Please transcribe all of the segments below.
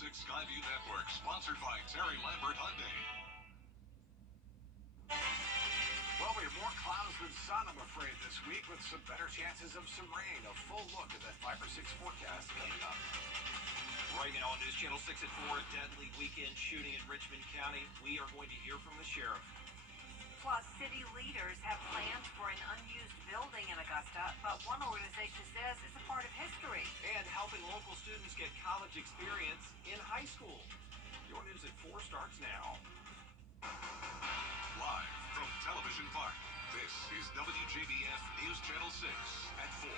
6 Skyview Network, sponsored by Terry Lambert Hyundai. Well, we have more clouds than sun, I'm afraid, this week, with some better chances of some rain. A full look at that 5 or 6 forecast coming up. Right now on News Channel 6 at 4, deadly weekend shooting in Richmond County. We are going to hear from the sheriff. Plus, city leaders have plans for an unused building in Augusta, but one organization says it's a part of history. And helping local students get college experience in high school. Your News at 4 starts now. Live from Television Park, this is WJBF News Channel 6 at 4.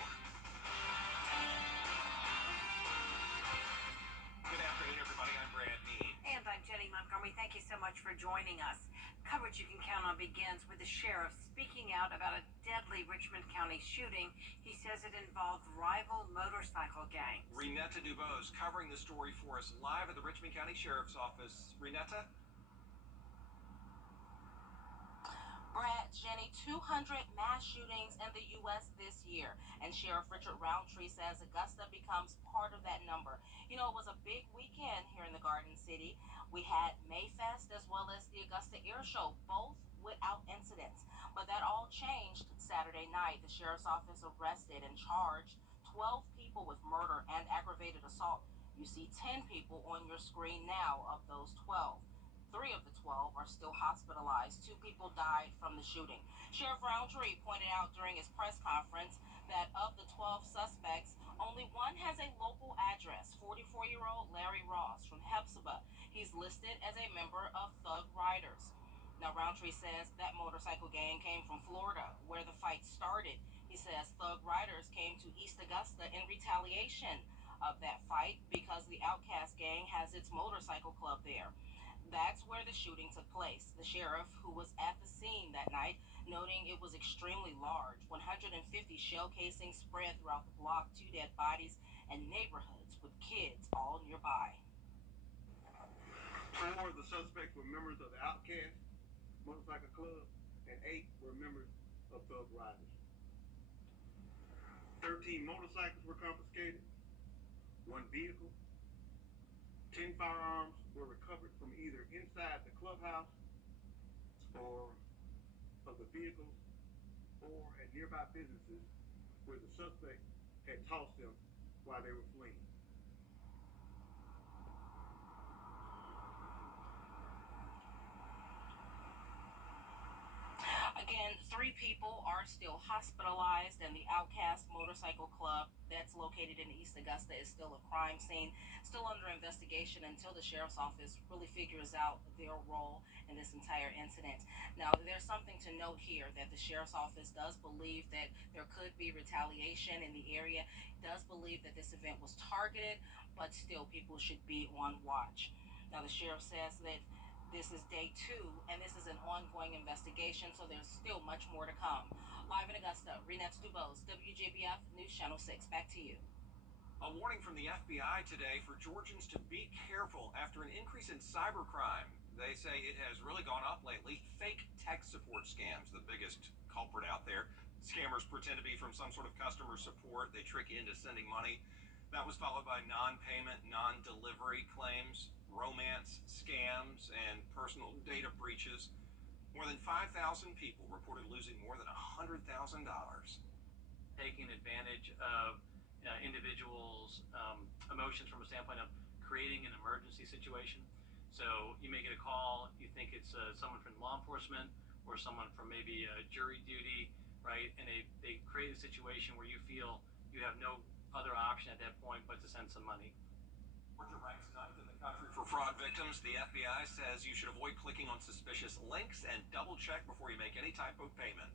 Good afternoon, everybody. I'm Brad Mead. And I'm Jenny Montgomery. Thank you so much for joining us. Coverage you can count on begins with the sheriff speaking out about a deadly Richmond County shooting. He says it involved rival motorcycle gangs. Renetta Dubose covering the story for us live at the Richmond County Sheriff's Office. Renetta? Brad, Jenny, 200 mass shootings in the U.S. this year, and Sheriff Richard Roundtree says Augusta becomes part of that number. You know, it was a big weekend here in the Garden City. We had Mayfest as well as the Augusta Air Show, both without incidents. But that all changed Saturday night. The Sheriff's Office arrested and charged 12 people with murder and aggravated assault. You see 10 people on your screen now of those 12. 3 of the 12 are still hospitalized. 2 people died from the shooting. Sheriff Roundtree pointed out during his press conference that of the 12 suspects, only one has a local address, 44-year-old Larry Ross from Hephzibah. He's listed as a member of Thug Riders. Now, Roundtree says that motorcycle gang came from Florida, where the fight started. He says Thug Riders came to East Augusta in retaliation of that fight because the Outcast gang has its motorcycle club there. That's where the shooting took place. The sheriff, who was at the scene that night, noting it was extremely large, 150 shell casings spread throughout the block, 2 dead bodies, and neighborhoods with kids all nearby. 4 of the suspects were members of the Outcast Motorcycle Club, and 8 were members of Thug Riders. 13 motorcycles were confiscated, 1 vehicle, 10 firearms were recovered from either inside the clubhouse or of the vehicles or at nearby businesses where the suspect had tossed them while they were fleeing. Again, 3 people are still hospitalized, and the Outcast Motorcycle Club that's located in East Augusta is still a crime scene, still under investigation until the sheriff's office really figures out their role in this entire incident. Now, there's something to note here that the sheriff's office does believe that there could be retaliation in the area, does believe that this event was targeted, but still people should be on watch. Now, the sheriff says that this is day 2, and this is an ongoing investigation, so there's still much more to come. Live in Augusta, Renetta Dubose, WJBF News Channel 6. Back to you. A warning from the FBI today for Georgians to be careful after an increase in cybercrime. They say it has really gone up lately. Fake tech support scams, the biggest culprit out there. Scammers pretend to be from some sort of customer support. They trick you into sending money. That was followed by non-payment, non-delivery claims, romance scams, and personal data breaches. More than 5,000 people reported losing more than $100,000. Taking advantage of individuals' emotions from a standpoint of creating an emergency situation. So you may get a call, you think it's someone from law enforcement or someone from maybe jury duty, right? And they create a situation where you feel you have no other option at that point but to send some money. Georgia ranks 9th in the country for fraud victims. The FBI says you should avoid clicking on suspicious links and double check before you make any type of payment.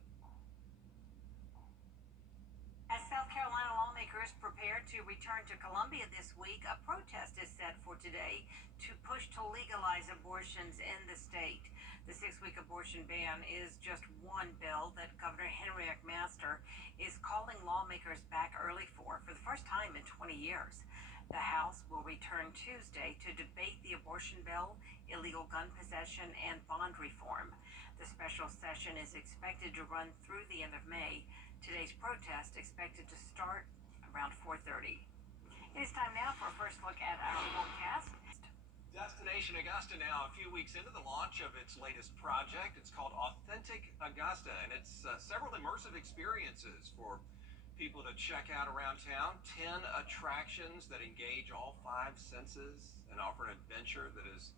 As South Carolina lawmakers prepare to return to Columbia this week, a protest is set for today to push to legalize abortions in the state. The 6-week abortion ban is just one bill that Governor Henry McMaster is calling lawmakers back early for the first time in 20 years. The House will return Tuesday to debate the abortion bill, illegal gun possession, and bond reform. The special session is expected to run through the end of May. Today's protest expected to start around 4:30. It is time now for a first look at our forecast. Destination Augusta now a few weeks into the launch of its latest project. It's called Authentic Augusta, and it's several immersive experiences for people to check out around town. 10 attractions that engage all 5 senses and offer an adventure that is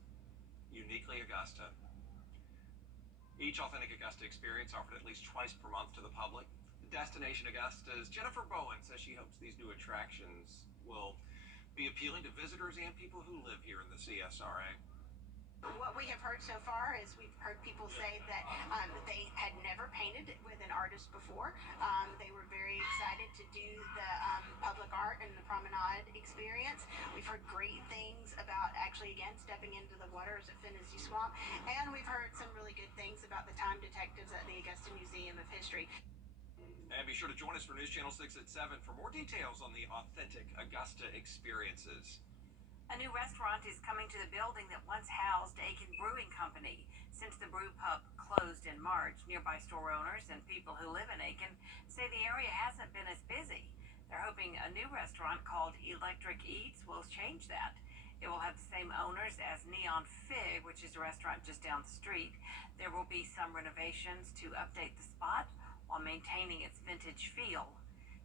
uniquely Augusta. Each Authentic Augusta experience offered at least twice per month to the public. Destination Augusta's Jennifer Bowen says she hopes these new attractions will be appealing to visitors and people who live here in the CSRA. What we have heard so far is we've heard people say that they had never painted with an artist before. They were very excited to do the public art and the promenade experience. We've heard great things about actually, again, stepping into the waters at Finnissy Swamp. And we've heard some really good things about the time detectives at the Augusta Museum of History. And be sure to join us for News Channel 6 at 7 for more details on the Authentic Augusta experiences. A new restaurant is coming to the building that once housed Aiken Brewing Company. Since the brew pub closed in March, nearby store owners and people who live in Aiken say the area hasn't been as busy. They're hoping a new restaurant called Electric Eats will change that. It will have the same owners as Neon Fig, which is a restaurant just down the street. There will be some renovations to update the spot while maintaining its vintage feel.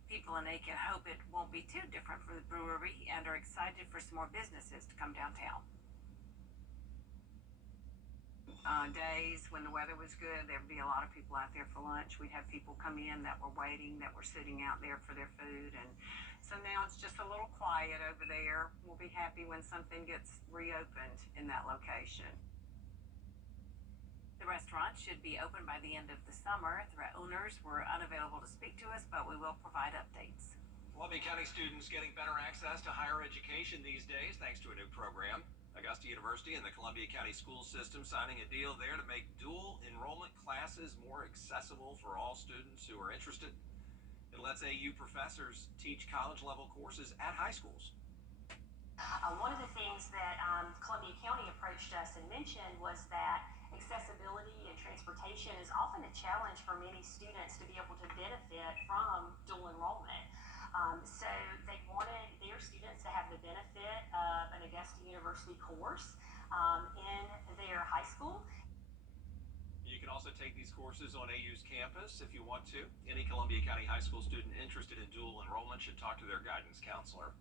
People in Aiken hope it won't be too different for the brewery and are excited for some more businesses to come downtown. Days when the weather was good, there'd be a lot of people out there for lunch. We'd have people come in that were waiting, that were sitting out there for their food. And so now it's just a little quiet over there. We'll be happy when something gets reopened in that location. The restaurant should be open by the end of the summer. The owners were unavailable to speak to us, but we will provide updates. Columbia County students getting better access to higher education these days thanks to a new program. Augusta University and the Columbia County school system signing a deal there to make dual enrollment classes more accessible for all students who are interested. It lets AU professors teach college-level courses at high schools. One of the things that Columbia County approached us and mentioned was that accessibility and transportation is often a challenge for many students to be able to benefit from dual enrollment. So they wanted their students to have the benefit of an Augusta University course in their high school. You can also take these courses on AU's campus if you want to. Any Columbia County high school student interested in dual enrollment should talk to their guidance counselor.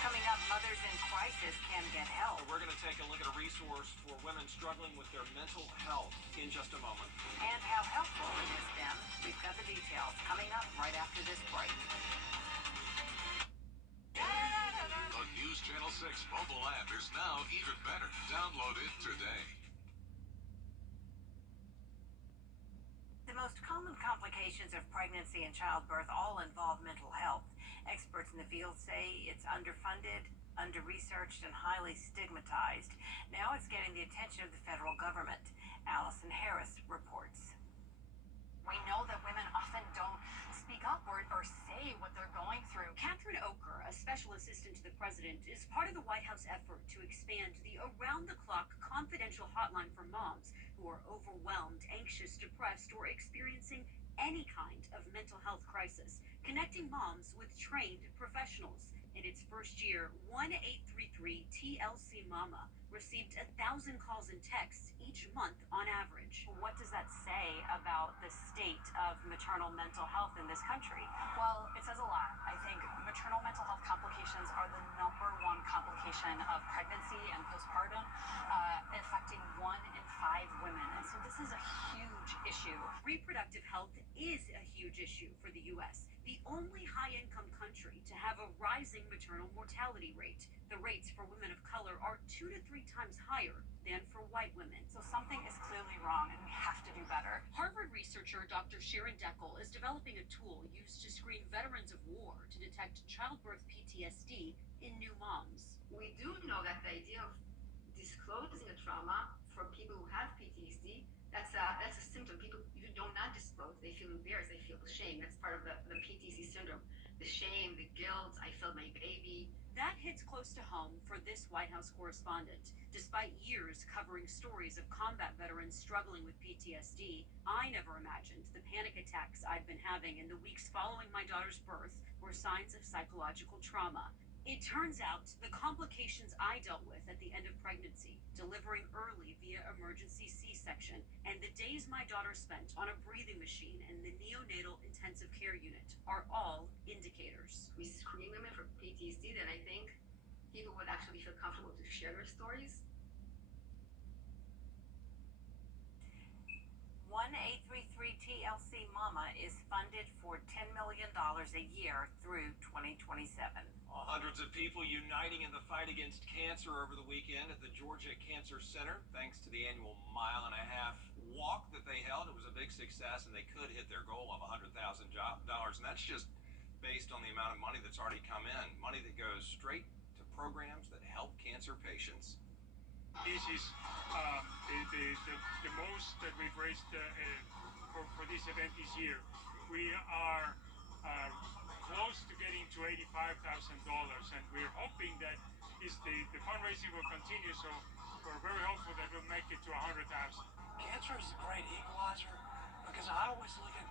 Coming up, mothers in crisis can get help. We're going to take a look at a resource for women struggling with their mental health in just a moment. And how helpful it has been. We've got the details coming up right after this break. The News Channel 6 mobile app is now even better. Download it today. The most common complications of pregnancy and childbirth all involve mental health. Experts in the field say it's underfunded, under-researched, and highly stigmatized. Now it's getting the attention of the federal government. Allison Harris reports. We know that women often don't speak up or say what they're going through. Catherine Oker, a special assistant to the president, is part of the White House effort to expand the around-the-clock confidential hotline for moms who are overwhelmed, anxious, depressed, or experiencing any kind of mental health crisis, connecting moms with trained professionals. In its first year, 1-833-TLC Mama received 1,000 calls and texts each month on average. What does that say about the state of maternal mental health in this country? Well, it says a lot. I think maternal mental health complications are the #1 complication of pregnancy and postpartum, affecting 1 in 5 women. And so this is a huge issue. Reproductive health is a huge issue for the U.S., the only high-income country to have a rising maternal mortality rate. The rates for women of color are 2 to 3 times higher than for white women. So something is clearly wrong and we have to do better. Harvard researcher Dr. Sharon Deckel is developing a tool used to screen veterans of war to detect childbirth PTSD in new moms. We do know that the idea of disclosing a trauma for people who have PTSD, that's a symptom. People who do not disclose, they feel embarrassed, they feel shame. That's part of the PTSD syndrome. The shame, the guilt, I felt my baby. That hits close to home for this White House correspondent. Despite years covering stories of combat veterans struggling with PTSD, I never imagined the panic attacks I'd been having in the weeks following my daughter's birth were signs of psychological trauma. It turns out the complications I dealt with at the end of pregnancy, delivering early via emergency C-section, and the days my daughter spent on a breathing machine in the neonatal intensive care unit are all indicators. We screen women for PTSD, then I think people would actually feel comfortable to share their stories. 1-833-TLC Mama is funded for $10 million a year through 2027. Hundreds of people uniting in the fight against cancer over the weekend at the Georgia Cancer Center, thanks to the annual mile-and-a-half walk that they held. It was a big success, and they could hit their goal of $100,000, and that's just based on the amount of money that's already come in, money that goes straight to programs that help cancer patients. This is the most that we've raised for this event this year. We are close to getting to $85,000, and we're hoping that the fundraising will continue, so we're very hopeful that we'll make it to $100,000. Cancer is a great equalizer because I always look at,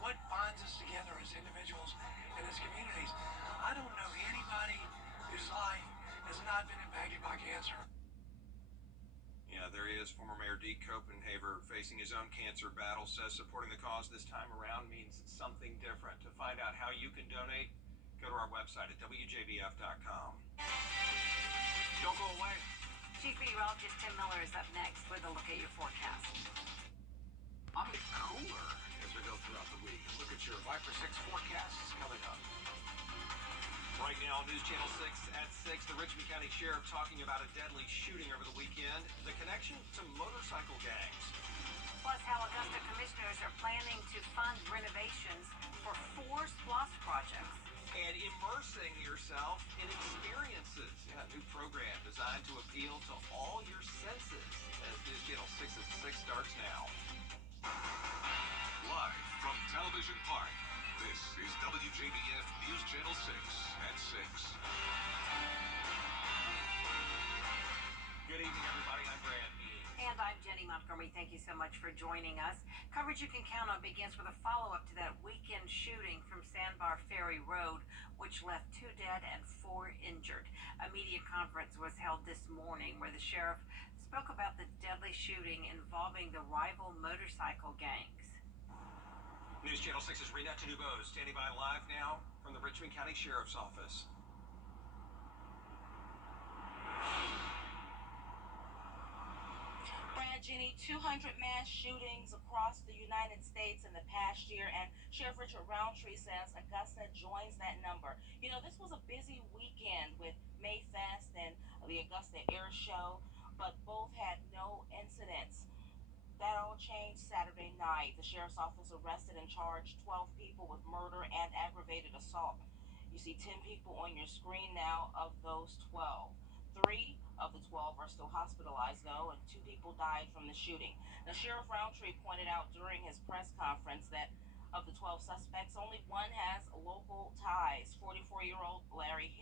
what binds us together as individuals and as communities. I don't know anybody whose life has not been impacted by cancer. Yeah, there he is, former Mayor Deke Copenhaver, facing his own cancer battle, says supporting the cause this time around means something different. To find out how you can donate, go to our website at wjbf.com. Don't go away. Chief Meteorologist Tim Miller is up next with a look at your forecast. I'll get cooler as we go throughout the week. Look at your Viper 6 forecasts coming up. Right now, News Channel 6 at 6, the Richmond County Sheriff talking about a deadly shooting over the weekend, the connection to motorcycle gangs. Plus, how Augusta commissioners are planning to fund renovations for 4 SPLOST projects. And immersing yourself in experiences. Yeah, a new program designed to appeal to all your senses as News Channel 6 at 6 starts now. Live from Television Park, this is WJBF News Channel 6 at 6. Good evening, everybody. I'm Brad Meade. And I'm Jenny Montgomery. Thank you so much for joining us. Coverage you can count on begins with a follow-up to that weekend shooting from Sandbar Ferry Road, which left 2 dead and 4 injured. A media conference was held this morning where the sheriff spoke about the deadly shooting involving the rival motorcycle gangs. News Channel 6's Renata Dubose standing by live now from the Richmond County Sheriff's Office. Brad, Jenny, 200 mass shootings across the United States in the past year, and Sheriff Richard Roundtree says Augusta joins that number. This was a busy weekend with Mayfest and the Augusta Air Show, but both had no incidents. That all changed Saturday night. The sheriff's office arrested and charged 12 people with murder and aggravated assault. You see 10 people on your screen now of those 12. 3 of the 12 are still hospitalized, though, and 2 people died from the shooting. Now, Sheriff Roundtree pointed out during his press conference that of the 12 suspects, only 1 has local ties. 44-year-old Larry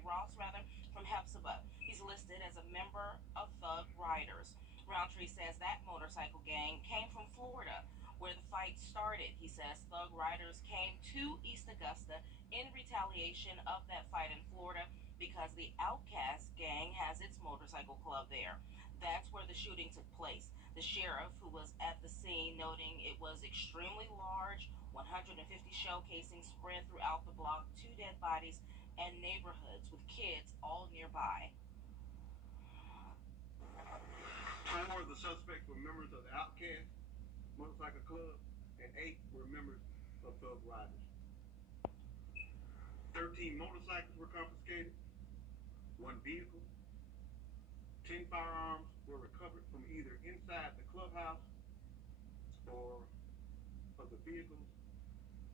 Ross, from Hepzibah. He's listed as a member of Thug Riders. Roundtree says that motorcycle gang came from Florida, where the fight started. He says Thug Riders came to East Augusta in retaliation of that fight in Florida because the Outcast gang has its motorcycle club there. That's where the shooting took place. The sheriff, who was at the scene, noting it was extremely large, 150 shell casings spread throughout the block, 2 dead bodies, and neighborhoods with kids all nearby. 4 of the suspects were members of the Outcast Motorcycle Club, and 8 were members of Thug Riders. 13 motorcycles were confiscated, 1 vehicle, 10 firearms were recovered from either inside the clubhouse or of the vehicles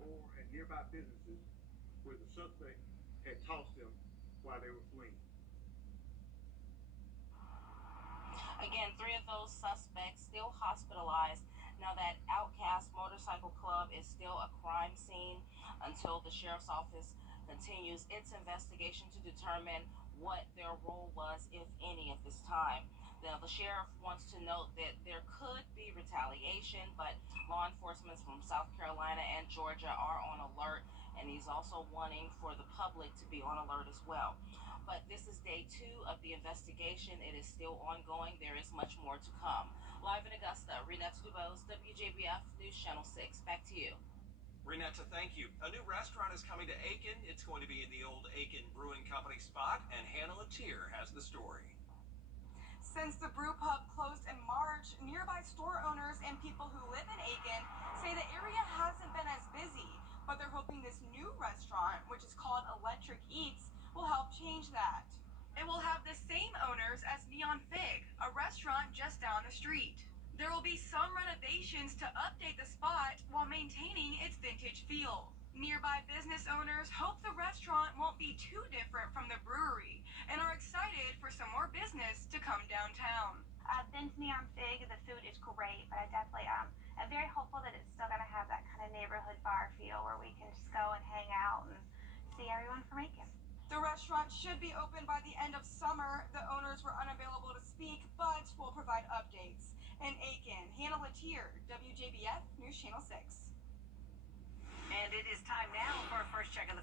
or at nearby businesses where the suspect had tossed them while they were fleeing. Again, 3 of those suspects still hospitalized. Now, that Outcast Motorcycle Club is still a crime scene until the sheriff's office continues its investigation to determine what their role was, if any, at this time. Now, the sheriff wants to note that there could be retaliation, but law enforcement from South Carolina and Georgia are on alert, and he's also wanting for the public to be on alert as well. But this is day 2 of the investigation. It is still ongoing. There is much more to come. Live in Augusta, Renata Dubose, WJBF News Channel 6. Back to you. Renata, thank you. A new restaurant is coming to Aiken. It's going to be in the old Aiken Brewing Company spot, and Hannah Latier has the story. Since the brew pub closed in March, nearby store owners and people who live in Aiken say the area hasn't been as busy, but they're hoping this new restaurant, which is called Electric Eats, will help change that. It will have the same owners as Neon Fig, a restaurant just down the street. There will be some renovations to update the spot while maintaining its vintage feel. Nearby business owners hope the restaurant won't be too different from the brewery and are excited for some more business to come downtown. I've been to Neon Fig. The food is great, but I definitely am very hopeful that it's still going to have that kind of neighborhood bar feel where we can just go and hang out and see everyone from Aiken. The restaurant should be open by the end of summer. The owners were unavailable to speak, but will provide updates. In Aiken, Hannah Latier, WJBF News Channel 6. And it is time now for our first check of the